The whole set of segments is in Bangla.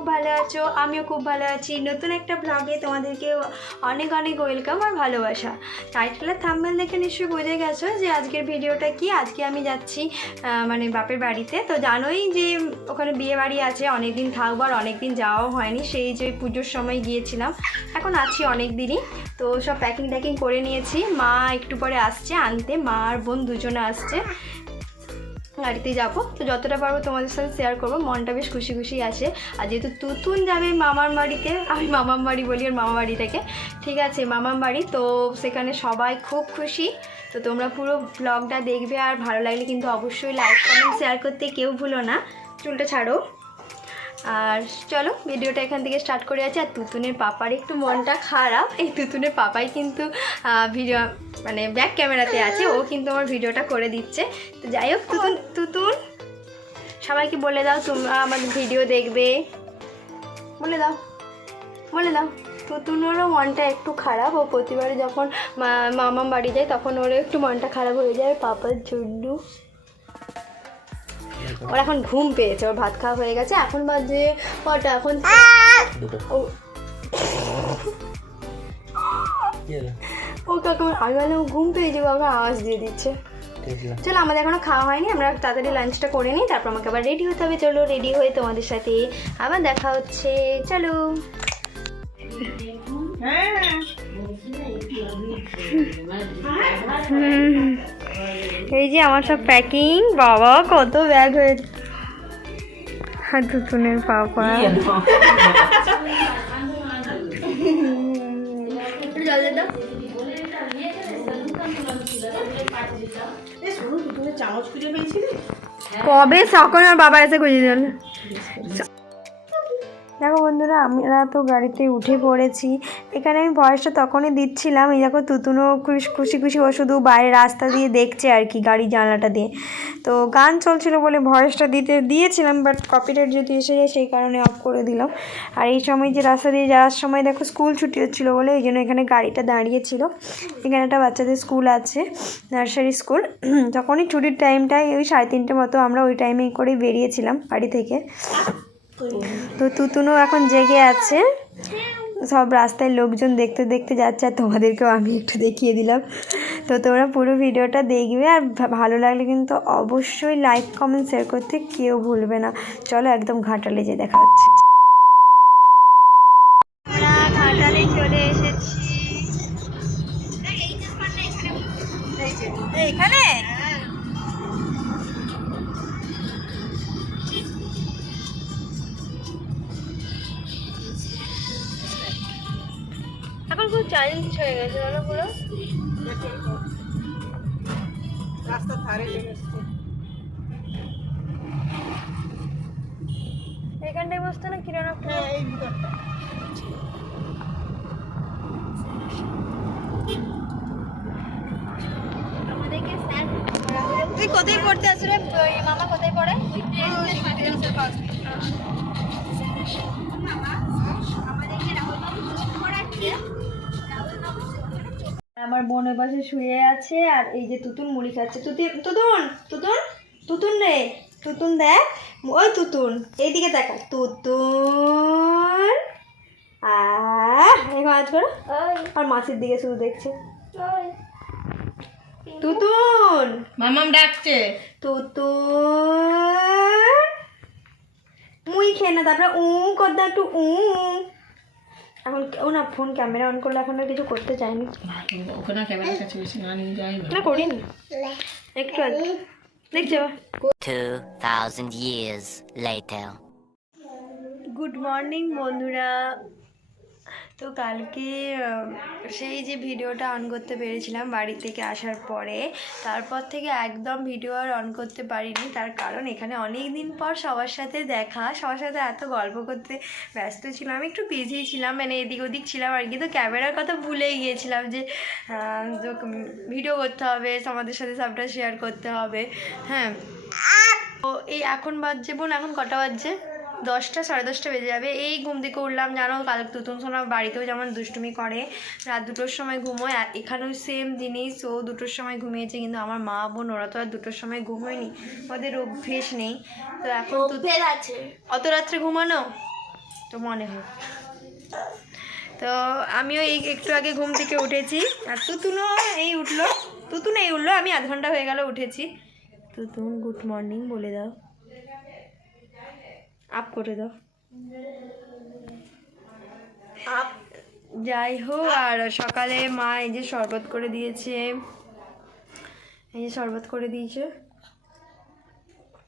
খুব ভালো আছো, আমিও খুব ভালো আছি। নতুন একটা ব্লগে তোমাদেরকে অনেক অনেক ওয়েলকাম আর ভালোবাসা। টাইটেলের থাম্বেল দেখে নিশ্চয়ই বুঝে গেছো যে আজকের ভিডিওটা কি? আজকে আমি যাচ্ছি মানে বাপের বাড়িতে। তো জানোই যে ওখানে বিয়ে বাড়ি আছে অনেক দিন থাকব আর অনেক দিন যাওয়াও হয়নি। সেই যে পুজোর সময় গিয়েছিলাম, এখন আছি অনেক দিনই। তো সব প্যাকিং ট্যাকিং করে নিয়েছি। মা একটু পরে আসছে আনতে, মা আর বোন দুজনে আসছে। গাড়িতে যাব। তো যতটা পারব তোমাদের সাথে শেয়ার করব। মনটা বেশ খুশি খুশি আছে। আর যেহেতু তুতুন যাবে মামার বাড়িতে, আমি মামার বাড়ি বলি আর মামা বাড়ি থেকে। ঠিক আছে, মামার বাড়ি। তো সেখানে সবাই খুব খুশি। তো তোমরা পুরো ব্লগটা দেখবে। আর ভালো লাগলে কিন্তু অবশ্যই লাইক কমেন্ট শেয়ার করতে কেউ ভুলো না। চুলটা ছাড়ো। আর চলো, ভিডিওটা এখান থেকে স্টার্ট করে আছে। আর তুতুনের পাপার একটু মনটা খারাপ। এই তুতুনের পাপাই কিন্তু ভিডিও মানে ব্যাক ক্যামেরাতে আছে। ও কিন্তু আমার ভিডিওটা করে দিচ্ছে। তো যাই হোক, তুতুন তুতুন, সবাইকে বলে দাও তোমরা আমার ভিডিও দেখবে। বলে দাও বলে দাও। তুতুনেরও মনটা একটু খারাপ। ও প্রতিবারে যখন মা- মামার বাড়ি যায়, তখন ওরও একটু মনটা খারাপ হয়ে যায়। পাপার জন্য। ওর এখন ঘুম পেয়েছে ওর ভাত খাওয়া হয়ে গেছে এখন বাজে কটা? এখন ও। কাকু আমি বললাম ও ঘুম পেয়েছে কাকা আওয়াজ দিয়ে দিচ্ছে। চলো আমাদের এখনও খাওয়া হয়নি আমরা তাড়াতাড়ি লাঞ্চটা করে নিই তারপর আমাকে আবার রেডি হতে হবে। চলো রেডি হয়ে তোমাদের সাথে আবার দেখা হচ্ছে। চলো। হুম। এই যে আমার সব প্যাকিং বাবা কত ব্যাগ হয়েছে আর দুতুনের পাপা কবে? সকল আমার বাবা এসে খুঁজে দিল। দেখো বন্ধুরা, আমরা তো গাড়িতে উঠে পড়েছি। এখানে আমি ভয়েসটা তখনই দিচ্ছিলাম, এই দেখো তুতুনো খুশ- খুশি খুশি ও শুধু বাইরে রাস্তা দিয়ে দেখছে আর কি গাড়ি জানলাটা দিয়ে। তো গান চলছিল বলে ভয়েসটা দিতে, দিয়েছিলাম বাট কপিরাইট যদি এসে যায় সেই কারণে অফ করে দিলাম। আর এই সময় যে রাস্তা দিয়ে যাওয়ার সময় দেখো স্কুল ছুটি হচ্ছিল বলে, এই জন্য এখানে গাড়িটা দাঁড়িয়েছিল। এখানে একটা বাচ্চাদের স্কুল আছে নার্সারি স্কুল তখনই ছুটির টাইমটায় ওই সাড়ে তিনটে মতো আমরা ওই টাইমেই করে বেরিয়েছিলাম বাড়ি থেকে। তো তুতুনও এখন জেগে আছে। সব রাস্তায় লোকজন দেখতে দেখতে যাচ্ছে আর তোমাদেরকেও আমি একটু দেখিয়ে দিলাম। তো তোমরা পুরো ভিডিওটা দেখবে আর ভালো লাগলে কিন্তু অবশ্যই লাইক কমেন্ট শেয়ার করতে কেউ ভুলবে না। চলো একদম ঘাটালে যে দেখা হচ্ছে। ঘাটালে চলে এসেছি। এখানে এখন। গেছে বলো পুরো? রাস্তার ধারে চলে এসছে। এখানটায় বসতো না কিরণ হ্যাঁ এই ভিতরটা। আমাদেরকে তুই কোথায় পড়তে আসলে মামা কোথায় পড়ে? আমার বোনের পাশে শুয়ে আছে আর এই যে তুতুন মুড়ি খাচ্ছে। তুতি তুতুন তুতুন তুতুন রে তুতুন দেখ। ওই তুতুন এইদিকে দেখা। তুতুন আহ এখন আজ করো। আর মাসির দিকে শুধু দেখছে। তুতুন। মামাম ডাকছে। তুতুন মুই খেয়ে না তারপরে উ করতে একটু উ এখন ও না ফোন ক্যামেরা অন করলে এখন আর কিছু করতে চাইনি ওখানে ক্যামেরার কাছে বেশি না নিয়ে যাই না। করিনি। একটু আগে। দেখছি আবার। 2,000 years later. গুড মর্নিং বন্ধুরা। তো কালকে সেই যে ভিডিওটা অন করতে পেরেছিলাম বাড়ি থেকে আসার পরে, তারপর থেকে একদম ভিডিও আর অন করতে পারিনি। তার কারণ এখানে অনেক দিন পর সবার সাথে দেখা, সবার সাথে এত গল্প করতে ব্যস্ত ছিলাম একটু বিজি ছিলাম মানে এদিক ওদিক ছিলাম আর কি। ক্যামেরার কথা ভুলেই গিয়েছিলাম যে ভিডিও করতে হবে আমাদের সাথে সবটা শেয়ার করতে হবে হ্যাঁ। তো এই এখন বাজছে বোন, এখন কটা বাজছে? দশটা সাড়ে দশটা বেজে যাবে। এই ঘুম থেকে উঠলাম জানো কাল তুতুন সোনা বাড়িতেও যেমন দুষ্টুমি করে রাত দুটোর সময় ঘুমোয় আর এখানেও সেম জিনিস ও দুটোর সময় ঘুমিয়েছে কিন্তু আমার মা বোন ওরা তো আর দুটোর সময় ঘুমোয়নি। ওদের অভ্যেস নেই। তো এখন অভ্যেস আছে। অত রাত্রে ঘুমানো? তো মনে হয়। তো আমিও এই একটু আগে ঘুম থেকে উঠেছি। আর তুতুনও এই উঠল। তুতুন এই উঠল। আমি আধ ঘণ্টা হয়ে গেল উঠেছি। তুতুন গুড মর্নিং বলে দাও। আপ করে দাও। আপ যাই হোক আর সকালে মা এই যে শরবত করে দিয়েছে। এই যে শরবত করে দিয়েছে।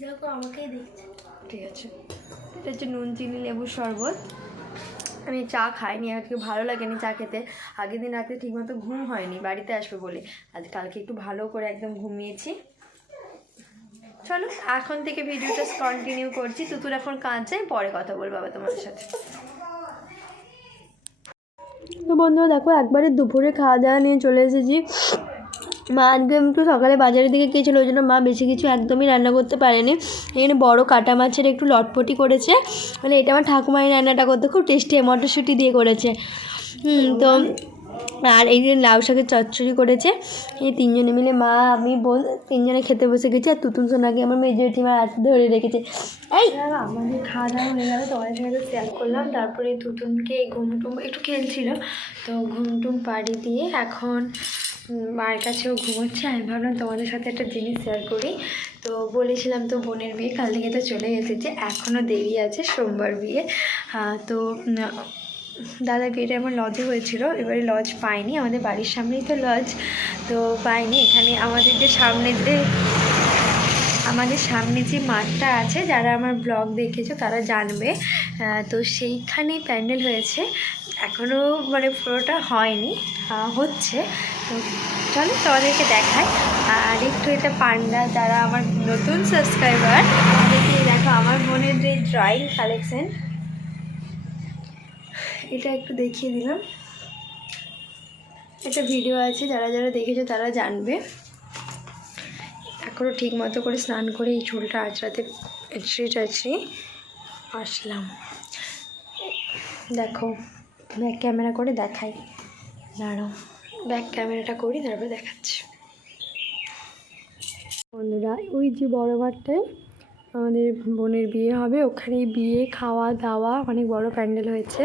দেখো আমাকেই দেখছে ঠিক আছে। এটা হচ্ছে নুন চিনি লেবুর শরবত। আমি চা খাইনি আজকে ভালো লাগেনি চা খেতে। আগের দিন রাতে ঠিকমতো ঘুম হয়নি বাড়িতে আসবে বলে। আজ কালকে একটু ভালো করে একদম ঘুমিয়েছি। চলো, এখন থেকে ভিডিওটা কন্টিনিউ করছি। তুতুর এখন কাঁদছে পরে কথা বলব বাবা তোমার সাথে। তো বন্ধুরা, দেখো, একবারে দুপুরে খাওয়া দাওয়া নিয়ে চলে এসেছি। মা আজকে একটু সকালে বাজারের দিকে গিয়েছিল, ওই জন্য মা বেশি কিছু একদমই রান্না করতে পারেনি। এখানে বড় কাটা মাছের একটু লটপটি করেছে। মানে এটা আমার ঠাকুমাই রান্নাটা করতে, খুব টেস্টি মটরশুঁটি দিয়ে করেছে। হুম, তো আর এই যে লাউ শাকের চচ্চড়ি করেছে, এই তিনজনে মিলে, মা, আমি বোন তিনজনে খেতে বসে গেছি আর তুতুন সোনাকে আমার মেজো জেঠিমার হাতে ধরে রেখেছে। এই! আমাদের খাওয়া দাওয়া হয়ে গেল, তোমাদের সাথে শেয়ার করলাম। তারপরে তুতুনকে ঘুম টুম একটু খেলছিল, তো ঘুম টুম পাড়ি দিয়ে এখন মায়ের কাছেও ঘুমোচ্ছে। আমি ভাবলাম তোমাদের সাথে একটা জিনিস শেয়ার করি। তো বলেছিলাম তো বোনের বিয়ে, কাল থেকে তো চলে এসেছে এখনও দেরি আছে সোমবার বিয়ে। তো দাদা বিয়েটা আমার লজে হয়েছিল, এবারে লজ পাইনি, আমাদের বাড়ির সামনেই তো লজ তো পাইনি। এখানে আমাদের যে সামনে যে, আমাদের সামনে যে মাঠটা আছে, যারা আমার ব্লগ দেখেছ তারা জানবে। তো সেইখানেই প্যান্ডেল হয়েছে। এখনও মানে পুরোটা হয়নি হচ্ছে। তো চলো তোমাদেরকে দেখায় আর একটু এটা পান্ডা, যারা আমার নতুন সাবস্ক্রাইবার দেখো, আমার বোনের যে ড্রয়িং কালেকশন এটা একটু দেখিয়ে দিলাম। একটা ভিডিও আছে, যারা যারা দেখেছ তারা জানবে। এখনও ঠিক মতো করে স্নান করে এই চুলটা আঁচড়াতে আঁচড়ে টাচড়ে আসলাম। দেখো ব্যাক ক্যামেরা করে দেখাই। দাঁড়াও ব্যাক ক্যামেরাটা করি, তারপরে দেখাচ্ছি। বন্ধুরা, ওই যে বড় মাঠটায় আমাদের বোনের বিয়ে হবে। ওখানে বিয়ে খাওয়া দাওয়া অনেক বড় প্যান্ডেল হয়েছে।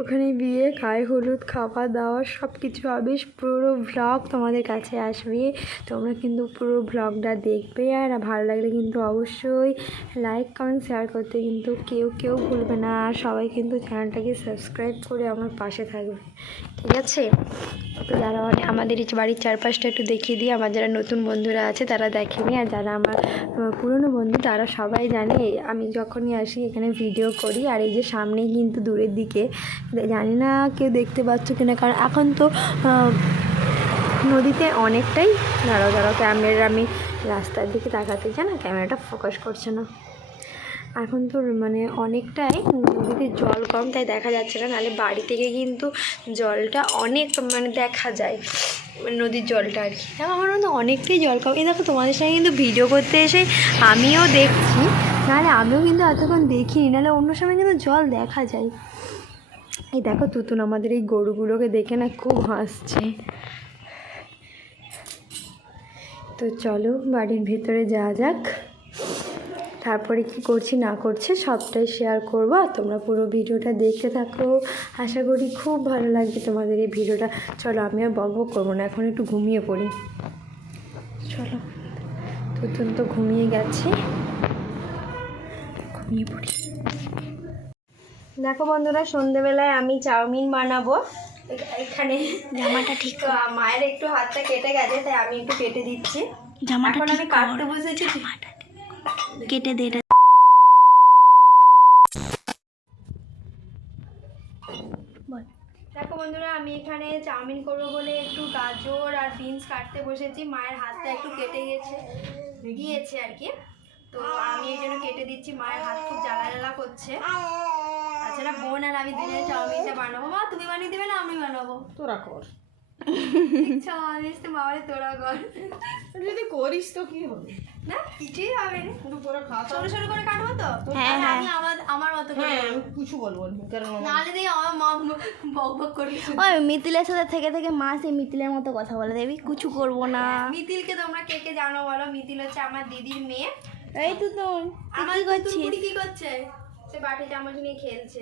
ওখানে বিয়ে গায়ে হলুদ, খাওয়া দাওয়া সব কিছু হবে পুরো ভ্লগ তোমাদের কাছে আসবে। তোমরা কিন্তু পুরো ভ্লগটা দেখবে। আর ভালো লাগলে কিন্তু অবশ্যই লাইক কমেন্ট শেয়ার করতে কিন্তু কেউ কেউ ভুলবে না। আর সবাই কিন্তু চ্যানেলটাকে সাবস্ক্রাইব করে আমার পাশে থাকবে। ঠিক আছে? তো যারা আমাদের এই বাড়ির চারপাশটা একটু দেখিয়ে দিই। আমার যারা নতুন বন্ধুরা আছে, তারা দেখেনি। আর যারা আমার পুরনো বন্ধু, তারা সবাই জানে। আমি যখনই আসি, এখানে ভিডিও করি। আর এই যে সামনেই কিন্তু দূরের দিকে জানি না কেউ দেখতে পাচ্ছ কিনা, কারণ এখন তো নদীতে অনেকটাই দাঁড়াও দাঁড়াও ক্যামেরা আমি রাস্তার দিকে তাকাতে চাই না, ক্যামেরাটা ফোকাস করছে না। এখন তো মানে অনেকটাই নদীতে জল কম, তাই দেখা যাচ্ছে না, নাহলে বাড়ি থেকে কিন্তু জলটা অনেক মানে দেখা যায়, নদীর জলটা আর কি। আমার মধ্যে অনেকটাই জল কম। এই দেখো, তোমাদের সঙ্গে কিন্তু ভিডিও করতে এসে আমিও দেখছি, নাহলে আমিও কিন্তু এতক্ষণ দেখিনি, নাহলে অন্য সময় কিন্তু জল দেখা যায়। এই দেখো তুতুন, আমাদের এই গরুগুলোকে দেখে না খুব হাসছে। তো চলো বাড়ির ভেতরে যাওয়া যাক। তারপরে কি করছি, না করছে, সবটাই শেয়ার করব। আর তোমরা পুরো ভিডিওটা দেখতে থাকো। আশা করি খুব ভালো লাগবে তোমাদের এই ভিডিওটা। চলো, আমি আর বক করব না, এখন একটু ঘুমিয়ে পড়ি। চলো, তুতুন তো ঘুমিয়ে গেছে। ঘুমিয়ে পড়ি। দেখো বন্ধুরা সন্ধেবেলায় আমি চাউমিন বানাবো। এখানে জামাটা ঠিক মায়ের একটু হাতটা কেটে গেছে তাই আমি একটু কেটে দিচ্ছি। এখন আমি কাটতে বসেছি। কেটে দে দেখো বন্ধুরা আমি এখানে চাউমিন করব বলে একটু গাজর আর বিনস কাটতে বসেছি। মায়ের হাতটা একটু কেটে গেছে গিয়েছে আর কি। তো আমি এই জন্য কেটে দিচ্ছি। মায়ের হাত খুব জ্বালা জ্বালা করছে। তাছাড়া বোন আর আমি দুজনে চাউমিনটা বানাবো। মা তুমি বানিয়ে দেবে না আমি বানাবো। তোরা কর। মামারে তোরা কর। যদি করিস তো কি হবে? না কিছুই হবে না। দুপুরে খাওয়া ছোট ছোট করে কাটবো তো? হ্যাঁ, হ্যাঁ। আমি আমার আমার মতো করে হ্যাঁ আমি কিছু বলব না কারণ আমার- নাহলে আমার মা বক বক ওই মিতিলের সাথে থেকে থেকে মা সেই মিতিলের মতো কথা বলে দেবি। কিছু করব না। মিতিলকে তোমরা কে কে জানো বলো? মিতিল হচ্ছে আমার দিদির মেয়ে। এই তো তো আমার কি করছিস? কি করছে? সে বাটি চামচ নিয়ে খেলছে।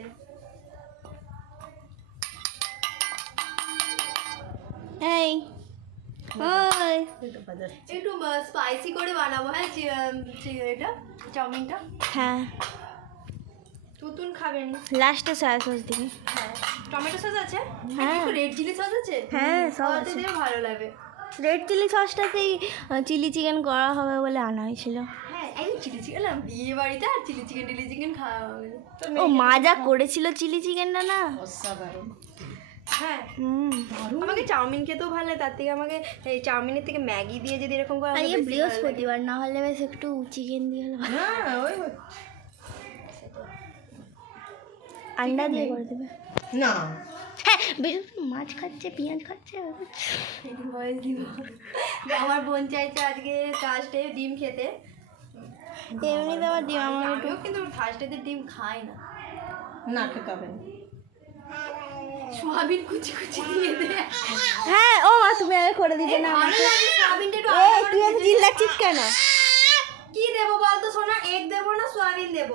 এই ওই। একটু স্পাইসি করে বানাবো হ্যাঁ চি- চি- এটা চাউমিনটা? হ্যাঁ। তুতুন খাবে নি। লাস্টে সয়া সস দিবি। হ্যাঁ। টমেটো সস আছে? হ্যাঁ। একটু রেড চিলি সস আছে? হ্যাঁ, সব আছে। ভালো লাগে। রেড চিলি সসটাতেই চিলি চিকেন করা হবে বলে আনা হয়েছিল। একদম চিলি চিকেন না বিয়ে বাড়িতে আর চিলি চিকেন টিলি চিকেন খাওয়া হবে। ও মা যা করেছিল চিলি চিকেনটা না? অসাধারণ। হ্যাঁ। হুম। আমাকে চাউমিন খেতেও ভালো লাগে তার থেকে আমাকে এই চাউমিনের থেকে ম্যাগি দিয়ে যদি এরকম করে আজকে বেশি ভালো বৃহস্পতিবার না হলে বেশ একটু চিকেন দিয়ে হলো ভালো। হ্যাঁ ওই আন্ডা দিয়ে করে দেবে। না। হ্যাঁ মাছ খাচ্ছে পেঁয়াজ খাচ্ছে। দিব। আমার বোন চাইছে আজকে ডিম খেতে। এমনিতে আবার ডিম আমার একটু কিন্তু থার্সডেতে ডিম খাই না। না খেতে হবে। না সোয়াবিন কুচি কুচি দিয়ে দে। হ্যাঁ ও মা তুমি আগে করে দিতে না। সোয়াবিনটা একটু এ আলাদা করে তুই এত। চিল্লাচ্ছিস কেন? কি দেবো বলতো সোনা? এগ দেবো না সোয়াবিন দেবো?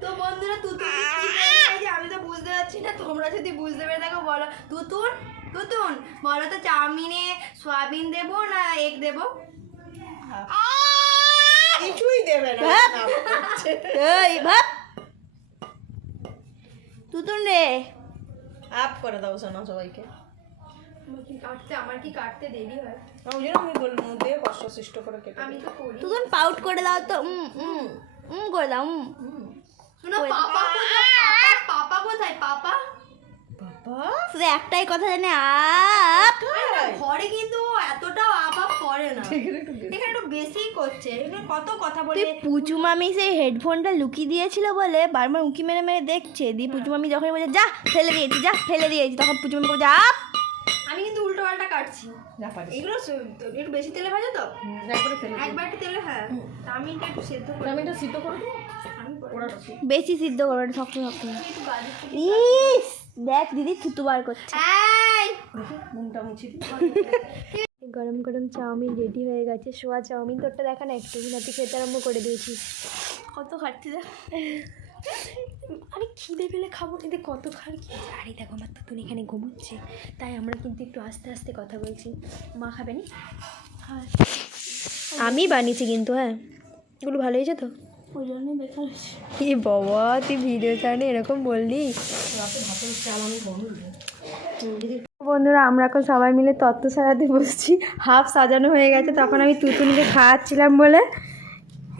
তো বন্ধুরা বলছে? আমি তো বুঝতে পারছি না তোমরা যদি বুঝতে পেরে থাকো বলো। তুতুন তুতুন বলো তো চাউমিনে সোয়াবিন দেবো না এগ দেবো? কিছুই দেবে না। এই ভাব। তুতুন রে। আপ করে দাও শোনা সবাইকে। আমার কি কাটতে আমার কি কাটতে দেরি হয়? ওই জন্য আমি বললাম দিয়ে কষ্ট সৃষ্ট করে কেটে আমি তো করি। তুতুন পাউট করে দাও তো। উম উম উম করে দাও উম। শোনো পাপা কোথায়? পাপা কোথায়? শুধু একটাই কথা জানে আপ ঘরে কিন্তু এতটাও আপাপ করে না। এখানে একটু বেশি করছে। এখানে কত কথা বলে। পুচু মামি সেই হেডফোনটা লুকিয়ে দিয়েছিল বলে বারবার উঁকি মেরে মেরে দেখছে। দিয়ে পুচু মামি যখন বলে যা ফেলে দিয়েছি যা ফেলে দিয়েছি তখন পুচু মামি বলছে আপ! আমি কিন্তু উল্টো পাল্টা কাটছি। এগুলো একটু বেশি তেলে ভাজা তো? একবারে একটু তেলে হ্যাঁ। একটু সেদ্ধ করে আমি এটা সিদ্ধ করে দেবো আমি করে ওরা রসি বেশি সিদ্ধ করো এটা শক্ত। ইস! দেখ দিদি থুতু বার করছে। গরম গরম চাউমিন রেডি হয়ে গেছে। সোয়া চাউমিন তোরটা দেখা না একটু নাতি খেতে আরম্ভ করে দিয়েছি। কত খাচ্ছি দেখ। আরে খিদে পেলে খাব। কিন্তু কত খার কি আরে দেখো আমার তো তুমি এখানে ঘুমোচ্ছে। তাই আমরা কিন্তু একটু আস্তে আস্তে কথা বলছি। মা খাবে নি? হ্যাঁ আমি বানিয়েছি কিন্তু হ্যাঁ। এগুলো ভালো হয়েছে তো? ওই জন্যই বেকার কি বাবা তুই ভিডিও চানে এরকম বললি? বন্ধুরা আমরা এখন সবাই মিলে তত্ত্ব সাজাতে বসছি। হাফ সাজানো হয়ে গেছে তখন আমি তুতুনকে খাওয়াচ্ছিলাম বলে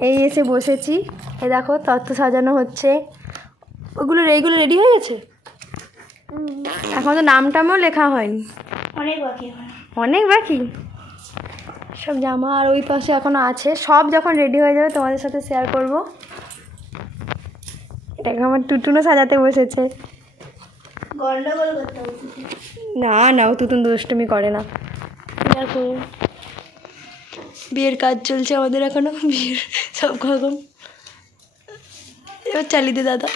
এই এসে বসেছি। এ দেখো তত্ত্ব সাজানো হচ্ছে। ওগুলো এইগুলো রেডি হয়ে গেছে? এখন তো নাম টামও লেখা হয়নি। অনেক বাকি অনেক বাকি? সব জামা আর ওই পাশে এখনও আছে। সব যখন রেডি হয়ে যাবে তোমাদের সাথে শেয়ার করব। এটাকে আমার টুটুনও সাজাতে বসেছে। গন্ডগোল করতে না না ও তুতুন দুষ্টুমি করে না। দেখো বিয়ের কাজ চলছে আমাদের এখনও বিয়ের সব রকম এবার চালিয়ে দে দাদা।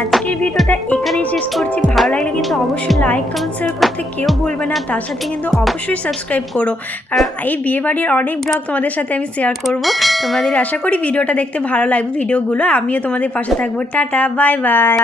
আজকের ভিডিওটা এখানেই শেষ করছি। ভালো লাগলে কিন্তু অবশ্যই লাইক কমেন্ট শেয়ার করতে কেউ বলবে না। তার সাথে কিন্তু অবশ্যই সাবস্ক্রাইব করো। কারণ এই বিয়েবাড়ির অনেক ব্লগ তোমাদের সাথে আমি শেয়ার করব। তোমাদের আশা করি ভিডিওটা দেখতে ভালো লাগবে। ভিডিওগুলো আমিও তোমাদের পাশে থাকব। Tata bye bye